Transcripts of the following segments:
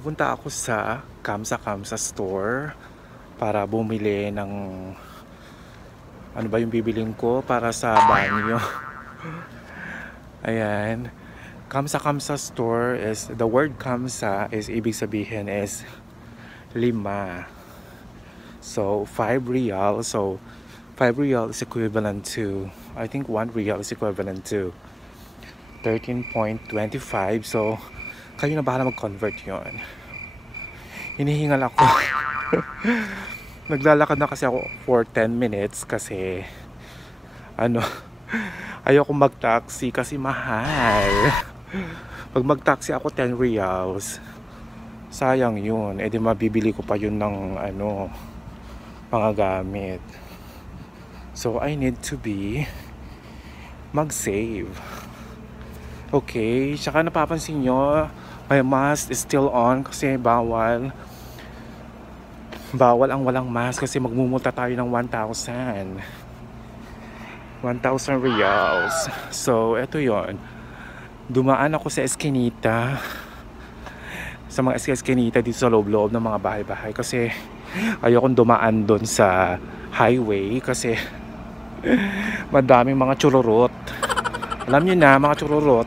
pupunta ako sa Kamsa store para bumili ng ano ba yung bibiling ko para sa banyo. Ayan. Kamsa store is, the word Kamsa is, ibig sabihin is 5. So 5 real. So 5 real is equivalent to, I think 1 real is equivalent to 13.25. So kayo na bahala mag-convert yon. Hinihingal ako. Naglalakad na kasi ako for 10 minutes kasi ayoko mag-taxi kasi mahal. Pag mag-taxi ako 10 reals, sayang yun. Eh di mabibili ko pa yun ng mga gamit. So I need to be mag-save. Okay, tsaka napapansin nyo, my mask is still on kasi bawal ang walang mask kasi magmumulta tayo ng 1,000 reals. So eto yon, dumaan ako sa eskinita, sa mga eskinita dito sa loob-loob ng mga bahay-bahay kasi ayokong dumaan doon sa highway kasi madaming mga chururot. Alam niyo na, mga chururot,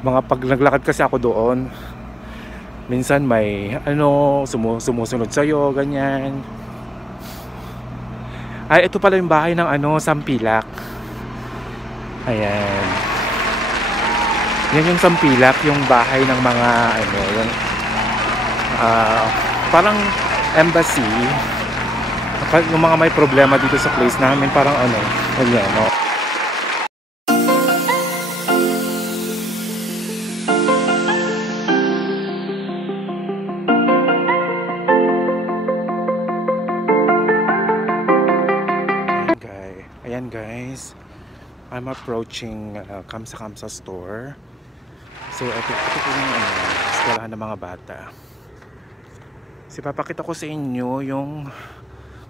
mga pag naglakad kasi ako doon, minsan may sumusunod sa'yo, ganyan. Ay, ito pala yung bahay ng Sampilak. Ayan. Yan yung Sampilak, yung bahay ng mga parang embassy. Yung mga may problema dito sa place namin, parang ganyan, no? Ayan guys, I'm approaching Kamsa store. So ito po yung eskwelahan ng mga bata. Papakita ko sa inyo yung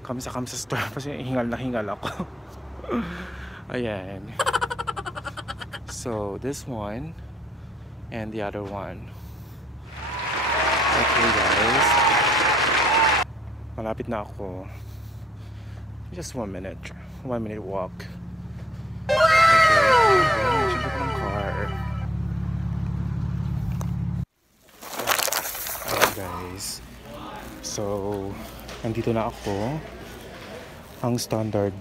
Kamsa store kasi hingal na hingal ako. Ayan. So this one and the other one. Okay guys, malapit na ako. Just 1 minute walk. Okay, check ng car. Alright guys, so nandito na ako. Ang standard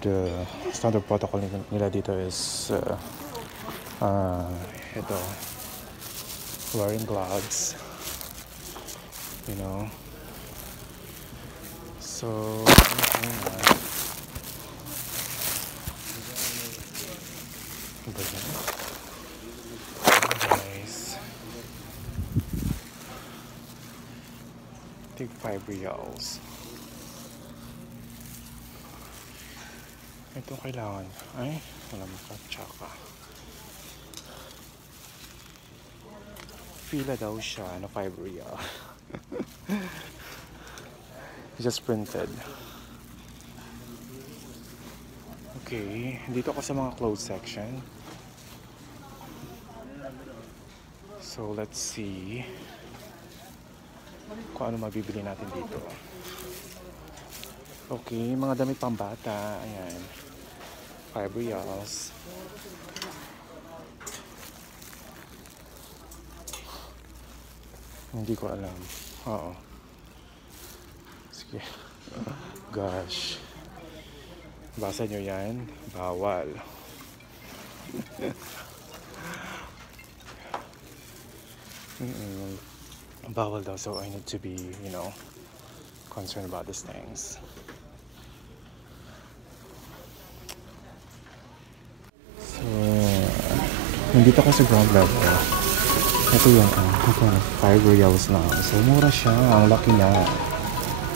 protocol nila dito is ito, wearing gloves, you know. So guys, take 5 reals. Ito kailangan. Ay, wala makatsaka. Pila daw siya na 5 real. Just printed. Okay, dito ako sa mga clothes section. So let's see kung ano mabibili natin dito. Okay, mga damit pang bata. Ayan, 5 reals. Hindi ko alam. Oo. Sige. Gosh. Basa nyo yan. Bawal. Bawal daw. So I need to be, concerned about these things. So, nandito ako sa ground level. Ito yung 5 reals na. So mura siya. Ang laki na.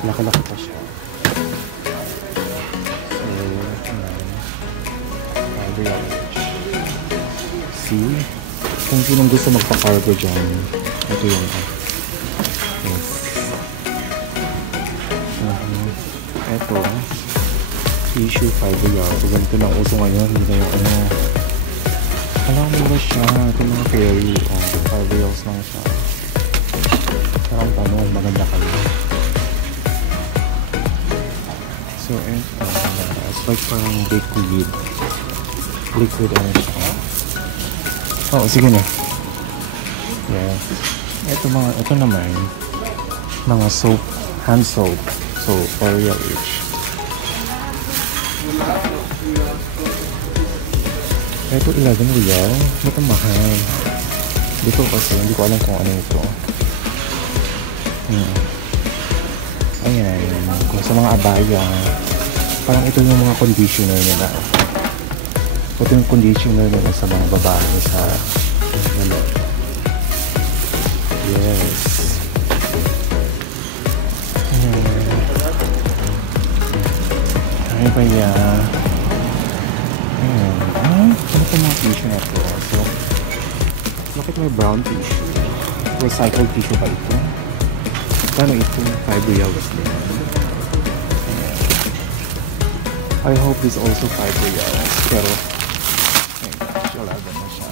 Laki-laki pa siya. See? Kung sinong gusto magpa-cargo dyan, ito yung yes. Ito tissue 5 reals. So ganito na uso ngayon. Hindi na yung alam mo ba siya? Ito mga fairy. 5 reals lang siya. Parang tanong, maganda kayo. So, ito, it's like parang liquid. Liquid ano siya. Oo, sige na. Yes. Ito naman, mga soap, hand soap. So, L'Oreal each. Ito 11 real. Ito mahal. Dito kasi, hindi ko alam kung ano ito. Ayan. Kung sa mga abaya, parang ito yung mga conditioner nila. Ito yung conditioner nila sa mga babae sa ano. Yes. Ay ba yan? Ayan. Ano po mga tissue na ito? So, look at my brown tissue. Recycled tissue ba ito? Kano ito? 5 reals din. I hope this also 5 reals. Pero, alaga na siya.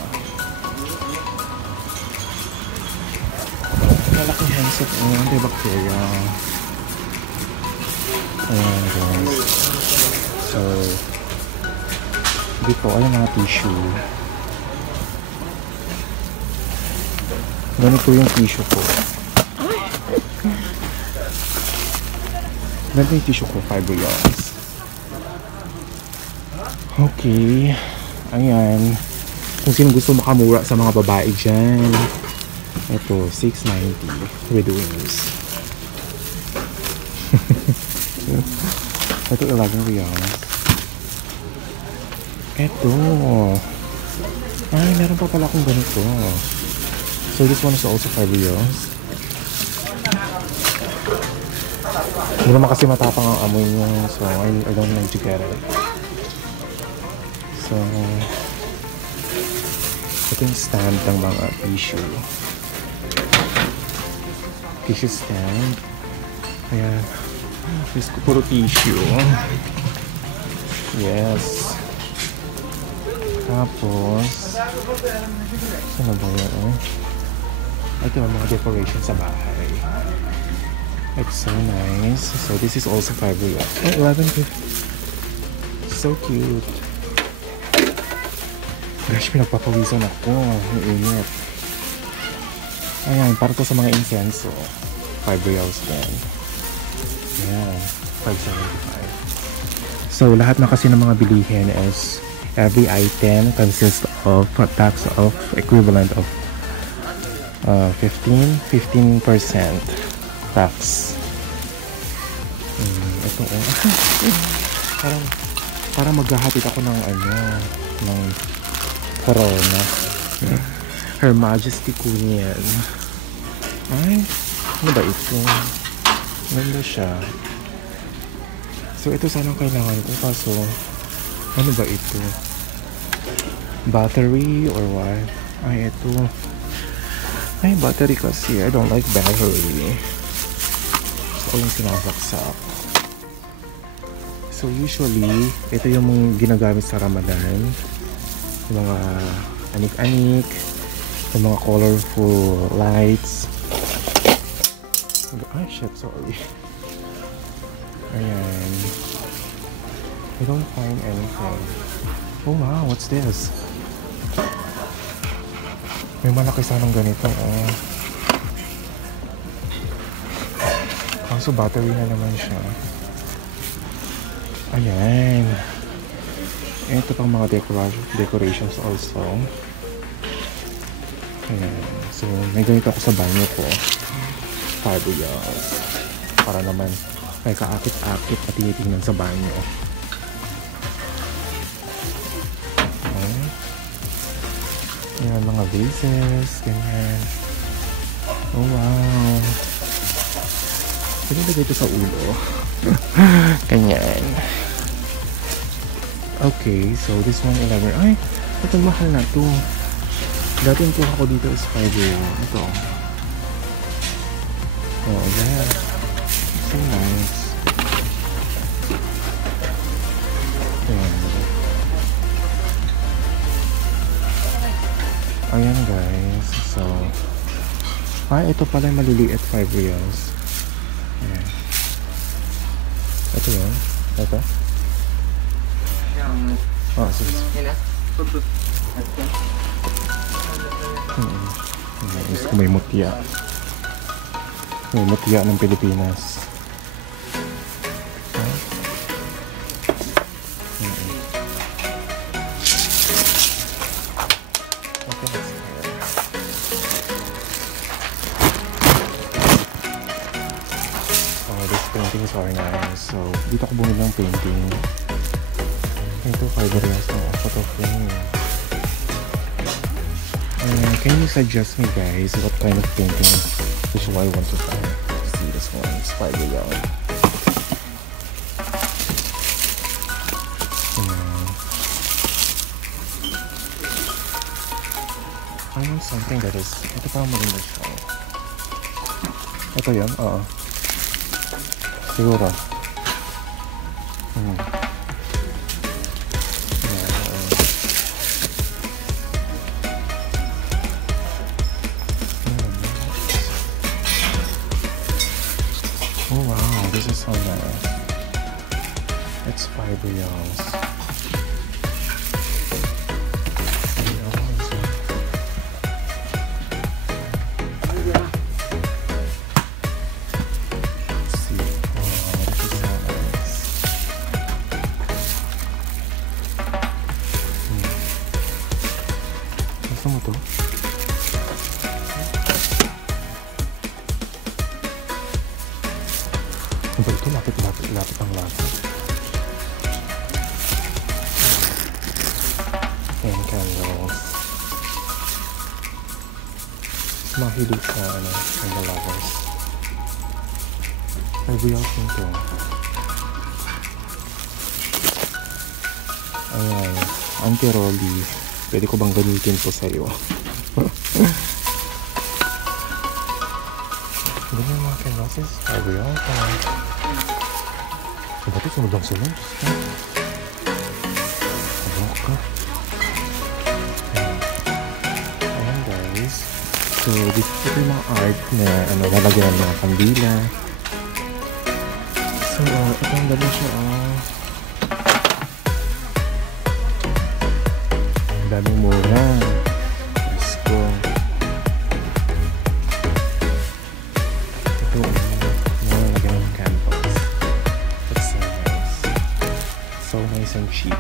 Malaki handset. Antibacteria. Ayan guys. So, dito ay mga tissue. Ganito yung tissue ko. Ganito yung tissue ko, 5 reals. Okay. Ayan. Kung sino gusto makamura sa mga babae dyan. Ito, 690 with wings. Ito, 11 reals. Ito. Ay, meron pa pala akong ganito. So, this one is also 5 reals. Hindi naman kasi matapang ang amoy niya. So, I don't like to get it. So, ito yung stand ng mga tissue. Tissue stand. Ayan. This ko puro tissue. Yes. Tapos, saan ba yun? Ito yung mga decoration sa bahay. It's so nice. So, this is also 5 real. Oh, 11. So cute. Gosh, pinagpapawisan ako. Ang init. Ayan, para to sa mga incense. 5 reals din. Ayan, 5.75. So, lahat na kasi ng mga bilihin is every item consists of a tax of equivalent of 15% tax. Ito parang maghahatid ako ng ng corona. Her Majesty Queen. Ay, ano ba ito? Ganda siya. So ito sanang kailangan ko, kaso ano ba ito? Battery or what? Ay, ito. Ay, battery kasi. I don't like battery. Gusto ko yung sinasaksak. So usually, ito yung ginagamit sa Ramadan. Yung mga anik-anik, yung mga colorful lights. Ay, shit, sorry. Ayan. I don't find anything. Oh wow, what's this? May malaki sanang ganito, oh. Kaso battery na naman siya. Ayan. Ito pang mga decorations also. Ayan. So, may ganito ako sa banyo ko. Fabulous. Para naman may kaakit-akit at tinitingnan sa banyo. Ayan, mga vases, ganyan. Oh, wow. Pinilagay ito sa ulo. Ganyan. Okay, so this one 11. Ay, ito mahal na to. Dati yung kuha ko dito is 5 euro. Ito. Oh, yeah. So nice. Ayan guys. So, ito pala yung maliliit, 5 reals. Ayan. Ito yun. Ito. Oh, sige. Gusto ko may mutya. May mutya ng Pilipinas. Painting is very nice. So, dito ko bumili ng painting. Ito, 5 reals na photo frame. Can you suggest me, guys, what kind of painting which I want to buy? See, this one is 5 reals. I want something that is... Ito parang maganda siya. Ito yun? Oo. Siguro. Oh wow, this is so nice. It's 5 reals. Gusto mo to? Ano ba ito? Lapit ang lapit. And candles. Mahilig sa candle lovers. Ay, real thing to. Ayan. Anti-rolly. Pwede ko bang gamitin po sa'yo? Hindi mo mga candles. Ay, real. Diba ito? Sunod lang sila. Ka. Ayan guys. So, dito yung mga art na lalagyan ng mga kandila. So, ito ang ganda siya. Ang daming mura. Let's go. Ito, mga lagyan ng candles. That's so nice. So nice and cheap.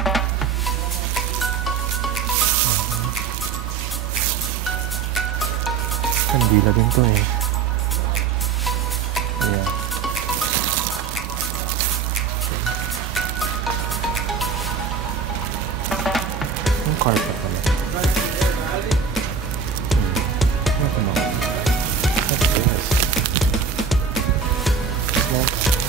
Kandila din to eh. Ayan. Yung carpet pala. Ano ito na? What's this? Small carpet.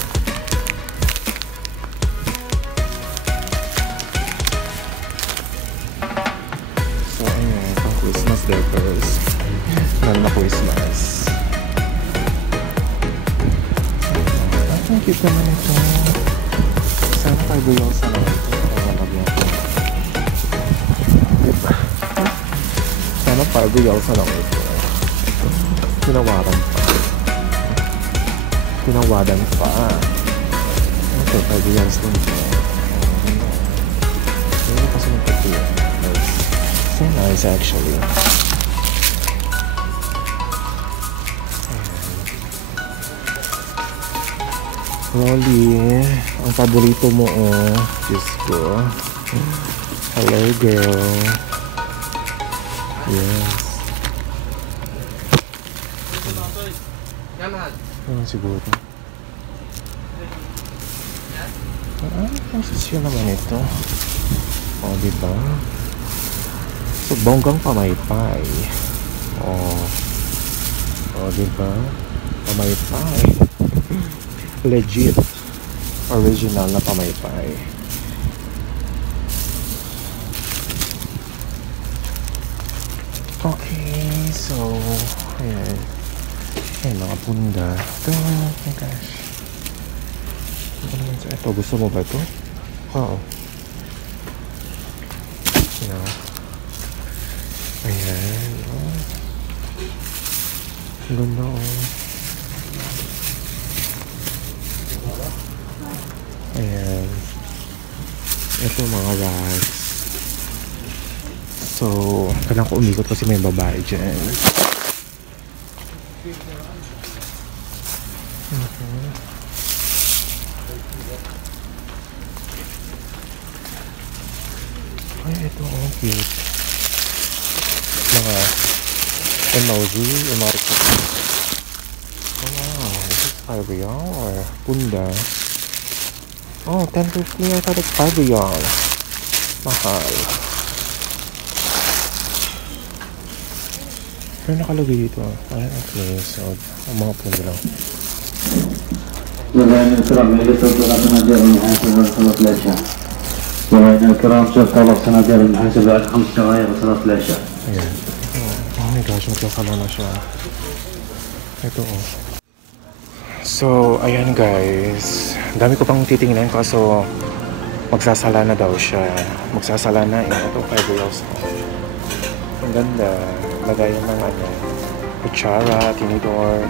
So ayan, pang Christmas decors. Na Christmas. Ang cute naman ito. Sana kayo sa naman ito. Sana kayo sa naman ito. Tinawaran pa. Ito, kayo sa ito. Ito kasi nagpapit. So nice actually. Rolly, ang paborito mo Diyos ko. Hello girl. Yes. Siguro. Ang sisyo naman ito. Diba? So, bonggang pamaypay. Diba? Pamaypay. Legit original na pamaypay. Okay, so ayan. Ayan, mga punda. Oh my gosh. Ano naman sa ito? Gusto mo ba ito? Oo. Ayan. Ang ganda oh. Ayan. Ito mga rags. So, kailangan ko umikot kasi may babae dyan. Ay, ito oh, cute. Mga emoji, emoji. Oh, wow, this is $5. Punda. Oh, 10.50. I thought it's $5. Mahal. Pero nakalagay dito. Ay, okay. So, ang mga punda lang. مباين الكرام يلتو طلب صناديق المحاسب وصلت العشاء. مباين الكرام شوف طلب صناديق المحاسب بعد 5 دقائق وصلت العشاء. Ayan. Oh my gosh, magkakala na siya. Ito oh. So, ayan guys. Dami ko pang titingnan kaso magsasala na daw siya. Magsasala na. Ito, $5. Ang ganda. Lagayan ng ano. Kutsara, tinidor.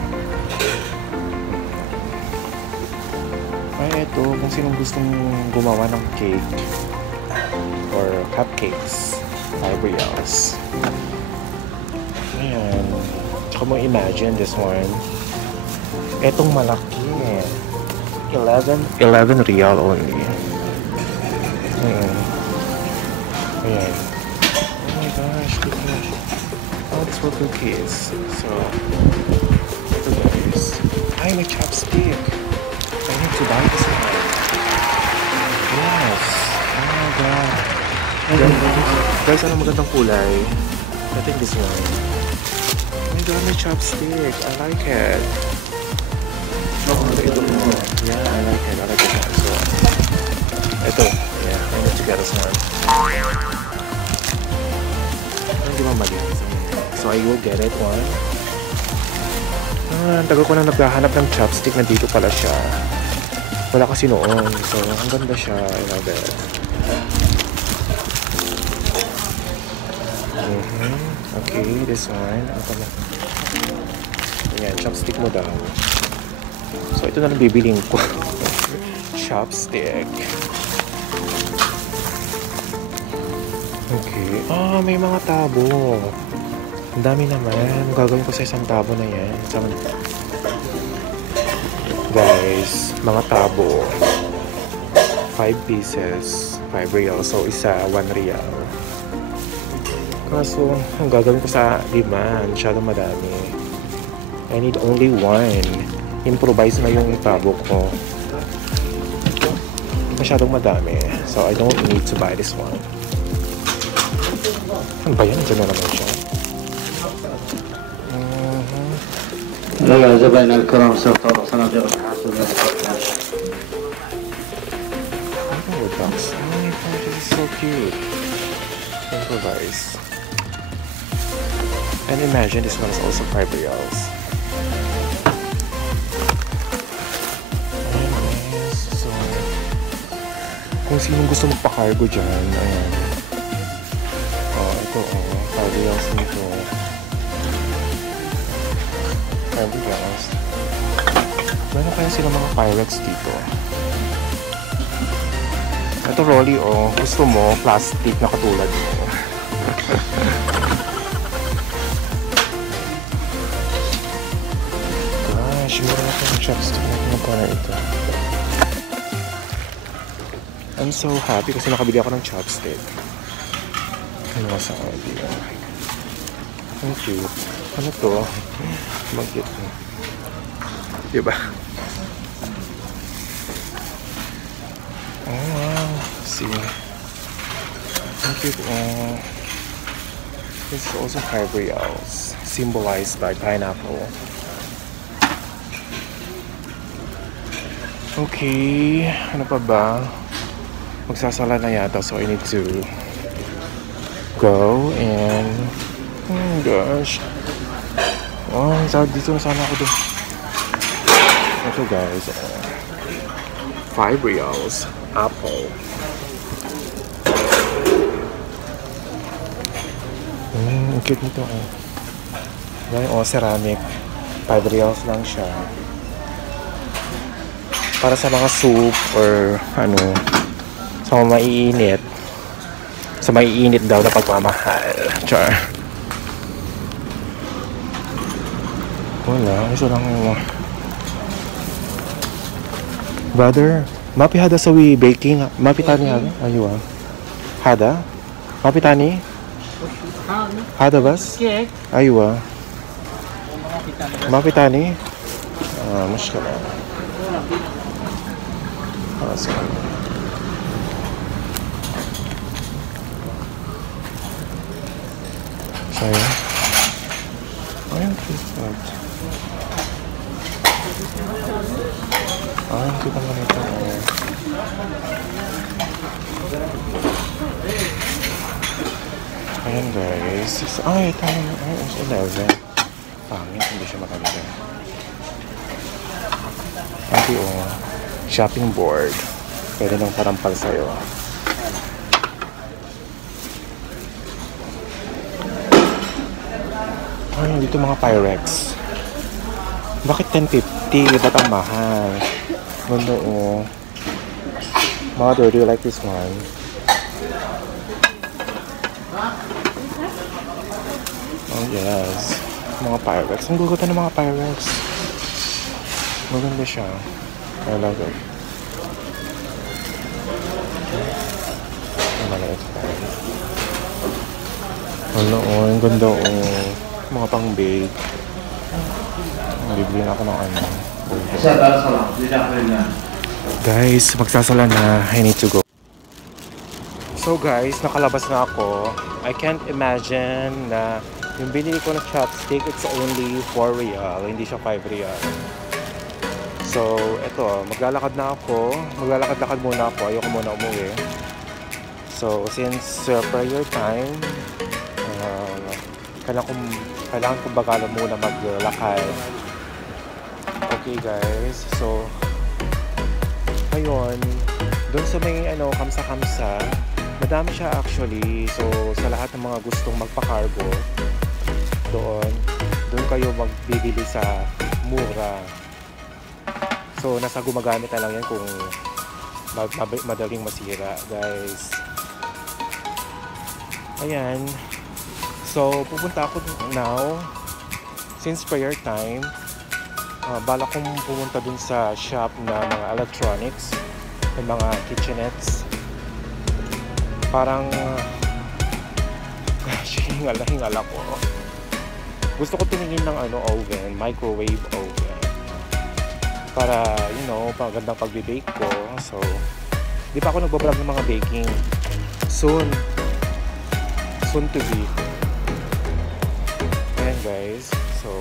Ay, ito. Kung sinong gustong gumawa ng cake or cupcakes. $5. Ayan. Tsaka mo imagine this one. Etong malaki. 11 real only. Ayan. Ayan. Oh my gosh. Look at. Oh, this for cookies. So, ito guys. Ay, may chopstick. I need to buy this one. Yes. Oh my god. Guys, ano magandang kulay? I think this one. Oh my god, may chopstick. I like it. Ito. Yeah, I like it. I like this one. So, ito. Yeah, I need to get this one. Hindi ba mali? So, I will get it one. Ang tagal ko na naghahanap ng chopstick. Nandito pala siya. Wala kasi noon. So, ang ganda siya. I love it. Okay, this one. Ano pala? Ayan, chopstick mo daw. So, ito na lang bibiling ko. Chopstick. Okay. Ah, may mga tabo. Ang dami naman. Gagawin ko sa isang tabo na yan. Sama na. Guys, mga tabo. 5 pieces. $5. So, isa, $1. Kaso, ang gagawin ko sa 5. Masyadong madami. I need only 1. Improvise na yung tabo ko. Masyadong madami. So, I don't need to buy this one. Ano ba yan? Diyan na naman siya. لا زبائن الكرام سوف طلب صناديق المحاسب وصلت العشاء. Oh, that's this is so cute. Improvise. And imagine this one is also $5. So, kung sinong gusto magpa-cargo dyan, ayan. Oh, ito oh, $5 nito. $5. Meron kaya sila mga pirates dito. Ito Rolly oh, gusto mo plastic na katulad mo. Gosh, meron akong chopstick na para ito. I'm so happy kasi nakabili ako ng chopstick. Ano nga sa audio? Ang cute. Ano to? Mag-cute. Diba? Oh wow. See. Ang cute. Oh. This is also $5. Symbolized by pineapple. Okay. Ano pa ba? Magsasala na yata, so I need to go and oh gosh. Oh, dito na sana ako dun. Ito guys, $5 apple. Ang cute nito oh. Yan, oh, ceramic. 5 reals lang siya. Para sa mga soup or ano, sa mga maiinit. Sa maiinit daw na pagmamahal. Char. Wala, isa lang yung... Brother, mapi hada sa we baking. Mapi tani hada? Ayun. Hada? Mapi tani? Hada bas? Ayun. Mapi tani? Mushkila. Saya. Ayun, Christmas. Ayun, kita mo nito. Ayan guys. Ay, ito na. Ay, it's 11. Pangit, hindi siya makabili. Hindi shopping board. Pwede nang parampal sa'yo. Ay, dito mga Pyrex. Bakit 10.50? Ba't ang mahal? Ganda Mother, do you like this one? Oh yes. Mga Pyrex. Ang gugatan ng mga Pyrex. Maganda siya. I love it. Ang maliit pa. Ano ang ganda mga pang-bake. Bibili na ako ng ano. Guys, magsasala na. I need to go. So guys, nakalabas na ako. I can't imagine na yung binili ko na chopstick, it's only 4 real. Hindi siya 5 real. So, eto, maglalakad na ako. Maglalakad-lakad muna ako. Ayoko muna umuwi. So, since prayer time, kailangan kong bagala muna maglakad. Okay guys, so ayun, doon sa may kamsa-kamsa, madami siya actually. So sa lahat ng mga gustong magpa-cargo, doon kayo magbibili sa mura. So nasa gumagamit na lang yan kung madaling masira guys. Ayan. So, pupunta ako now. Since prayer time, balak kong pumunta dun sa shop na mga electronics, ng mga kitchenettes. Parang, hingal ako. Gusto ko tumingin ng oven, microwave oven. Para, pagandang pagbe-bake ko. So, di pa ako nagbablog ng mga baking. Soon to be. Ayan guys, so